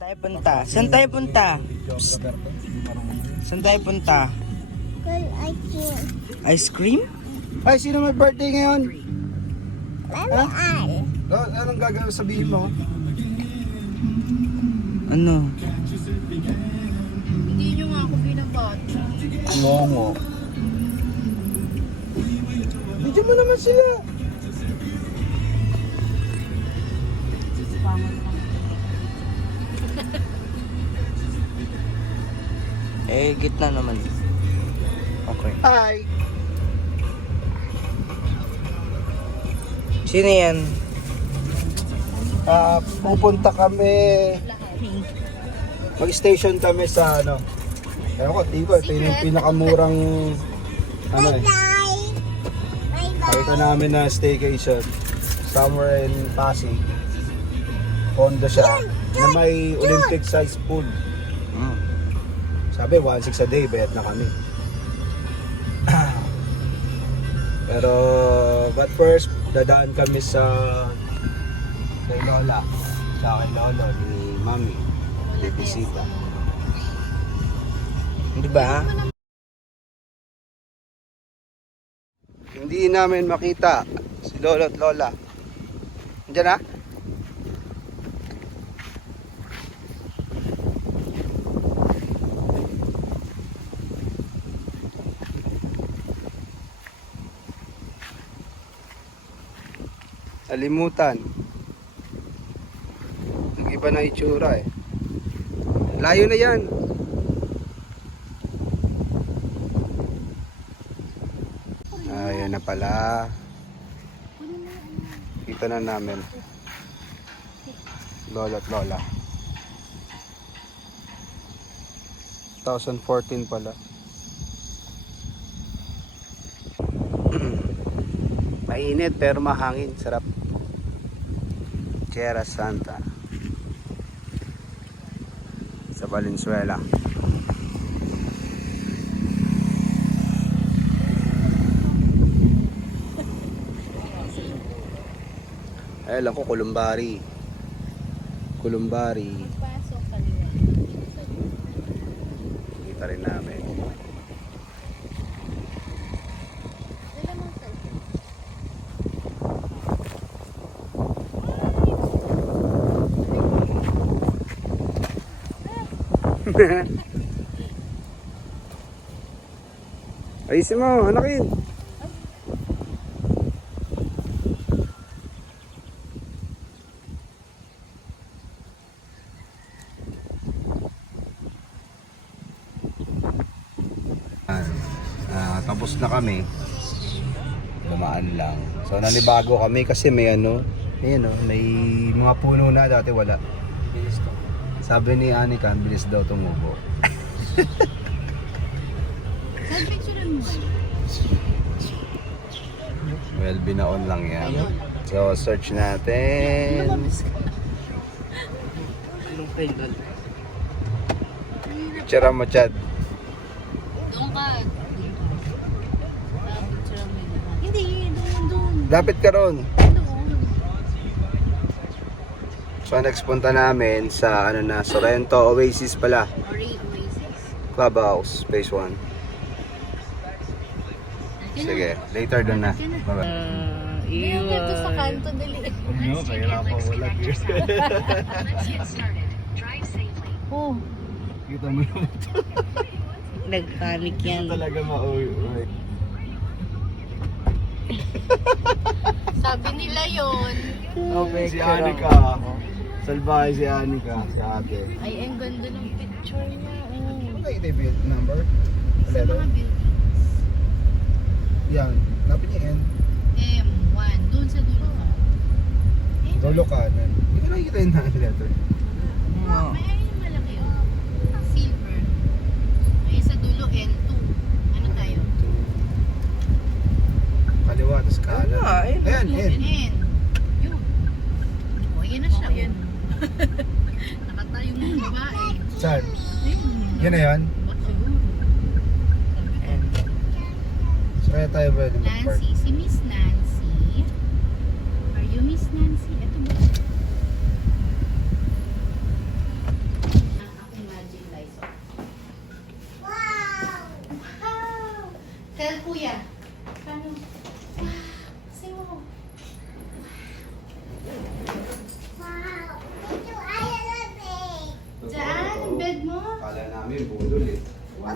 Tayo punta? Saan tayo punta? Psst. Saan tayo punta? Ice cream. Ice cream? Ay, sino may birthday ngayon? Mami, ay. Anong gagawin sabihin mo? Ano? Hindi nyo nga ako binabata. Ngongo. Bigyan mo naman sila. Eh, gitna naman. Okay. Hi. Sino yan? Pupunta kami. Mag-station kami sa ano. Ewan ko, tingin ko, ito yung pinakamurang ano eh. Bye. Bye-bye. Pakita namin na staycation. Somewhere in Pasig. Condo siya. Na may Olympic size pool. Mm. Sabi, 1.6 a day, bayad na kami. Pero, but first, dadaan kami sa kay Lola. Sa kay Lolo ni Mami. Bibisita. Di ba? Hindi namin makita si Lolo at Lola. Andiyan na? Alimutan. Ang iba na itsura eh. Layo na yan. Ayan na pala. Kita na namin. Lola at Lola. 2014 pala. Mainit pero mahangin. Sarap. Sierra Santa sa Valenzuela. Ay, alam ko, Kulumbari. Kulumbari. Pasok kaliwa. Kita rin namin. Dala mo sa Ayusin mo, anakin. Tapos na kami. Dumaan lang. So nanibago kami kasi may ano, ayan, may mga puno na dati wala. Sabi ni Anika, ang bilis daw tumubo. saan picture mo? Well, binaon lang yan. So search natin. Anong friend doon? Picture mo, Chad. Doon ka. Picture mo yun. Hindi, doon. Lapit ka ron. Doon. So next punta namin sa ano na, Sorrento Oasis pala. Oasis. Clubhouse, phase 1. Sige, later doon na. Bye-bye. Yung dito sa kanto, dali. No, kaya pa wala. Oh. Kita mo naman ito. Nag-panic yan. Talaga mauwi. Sabi nila yon. Si Anika. Salbahe si Anika, si ate. Ay, ang ganda ng picture niya. Oh. Ano yung debut number? Sa mga buildings. Yan, lapit niya yan. M1. Doon sa dulo ka. Dulo kanan. Hindi ko nakikita yung letter. Oo. May ayun malaki oh. Silver. Ay, sa dulo N2. Ano tayo? Kaliwa, tapos kanan. ayun. Ayan, ayan. N. Yun. O, ayan na siya. Ayan. Nakatayong mga babae. Saan? Ayun. Yan na yan. Ba't siguro? So kaya tayo pwede mag-park. Nancy. Si Miss Nancy. Are you Miss Nancy? Ito ba?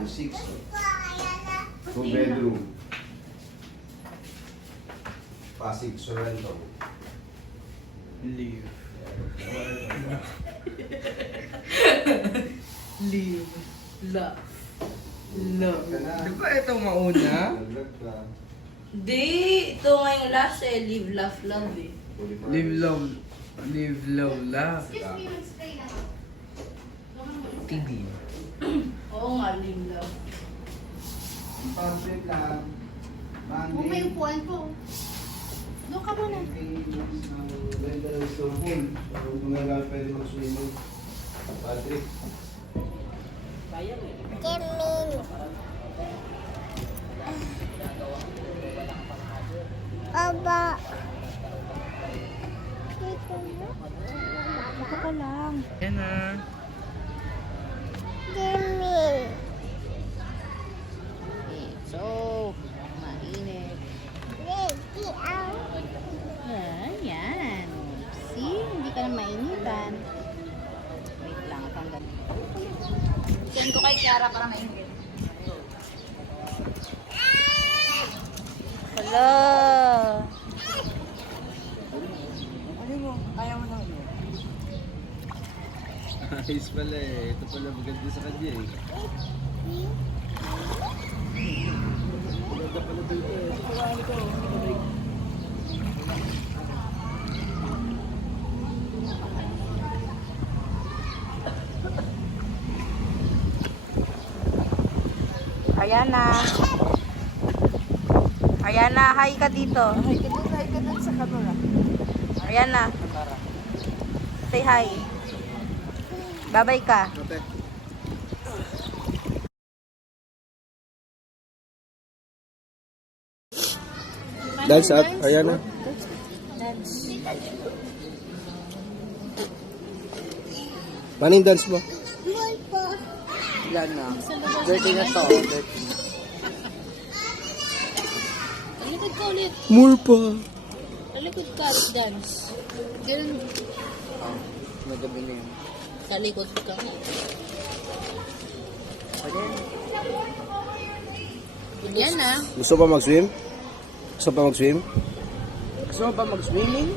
6. 2 bedroom. Pasig, Sorrento. Live. Live. Love. Love. Di ba ito mauna? Nag-vlog ka. Di, ito nga yung last eh. Live, laugh, love eh. Live love. Live love love. TV. Oo nga, live, love. Pamphlet lang. Kung may upuan ko. Doon ka muna. Rental store pool. So, kung nga pwede mag-swimming. Patrick. Jamin. Baba. Ito ka lang. Yan na. Jamin. So, mainit. Ready out. Ayan. See, hindi ka na mainitan. Wait lang, tanggal. Send ko kay Kiara para mainit. Hello. Ano mo? Kaya mo na ano? Ayos pala eh. Ito pala maganda sa kanya eh. Maganda pala dito eh. Ariana. Ariana, hi ka dito. Hi ka dun sa camera. Ariana, say hi. Babay ka. Ate. Dance at Ariana. Paano yung dance mo? Yan na. Dirty na to. Dirty. Talikod ka ulit. More pa. Talikod ka, dance. Ganun. Magabi na yun. Talikod ka. Yan na. Gusto pa mag-swim? Gusto pa mag-swim? Gusto mo ba mag-swimming?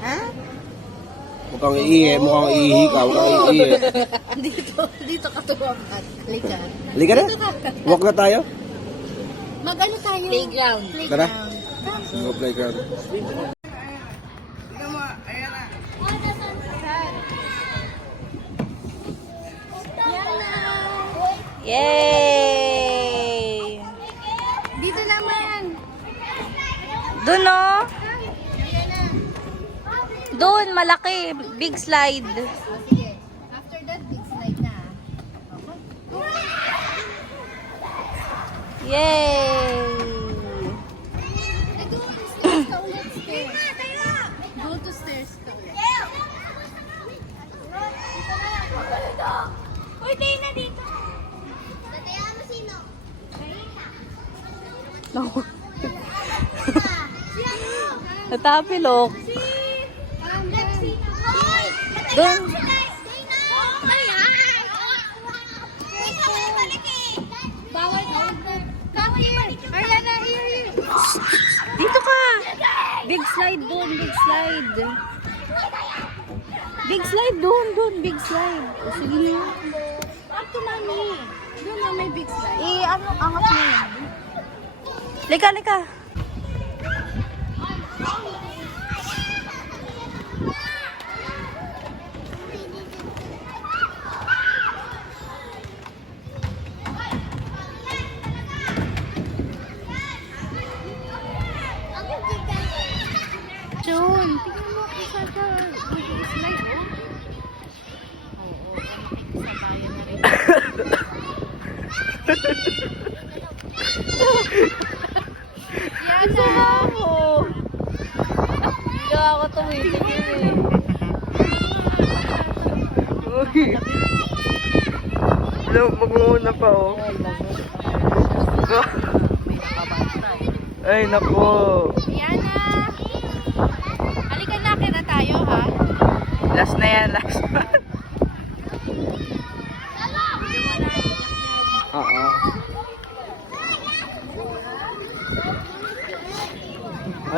Ha? Mukhang iihi, mukhang iihi ka, mukhang iihi. dito ka tuwakan. Halika. Halika na. Walk na tayo. Mag-ano tayo? Playground. Tara. Go playground. Tingnan mo, ayan na. Yay! Dito naman. Doon oh. Doon, malaki. Big slide. Sige. After that, big slide na. Yay! Go to stairs ka ulit. Stairs. Go to stairs ka ulit. Uy, tayo na dito. Tatayaan mo sino? Natapilok. Doon. Bawal ka. Bawal balik. Ariana, here. Dito ka. Big slide doon, big slide. Big slide doon, big slide. O, sige na. Up to mommy. Doon na may big slide. Ano, angat mo yan. Lika, lika. June, tingnan mo kung saan ka. Big slide, oh. Oo, nakikisabayan na rin. Gusto na ako. Hindi ako tumitigil eh. Uy. Ano, mag-uuna pa oh. Ay, nako. Yana! Halika na, kaya tayo, ha? Last na yan, last. Oo.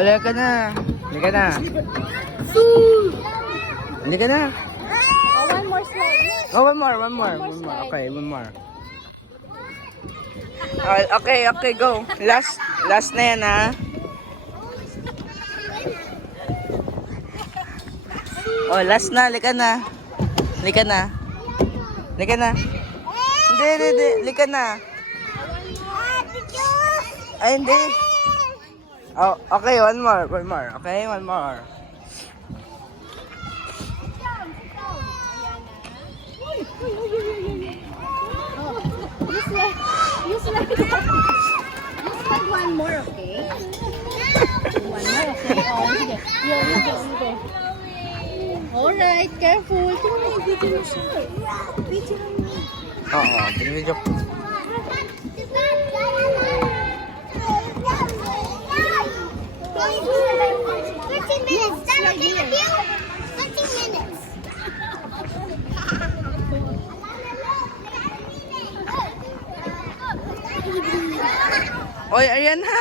Wala ka na. Halika na. Halika na. Oh, one more slide. Oh, one more. Okay, one more. Okay, go. Last na yan, ha? Oh, last na. Halika na. Halika na. Halika na. Hindi. Halika na. Ay, hindi. Oh, okay, one more. Okay, one more. You slide one more, okay? One more, okay? Oh, sige. You go. Alright, careful. Tingnan mo, video mo siya. Video mo. Oo, binibidyo ko. 13 minutes. Dad, okay with you? 13 minutes. Oy, ayan na.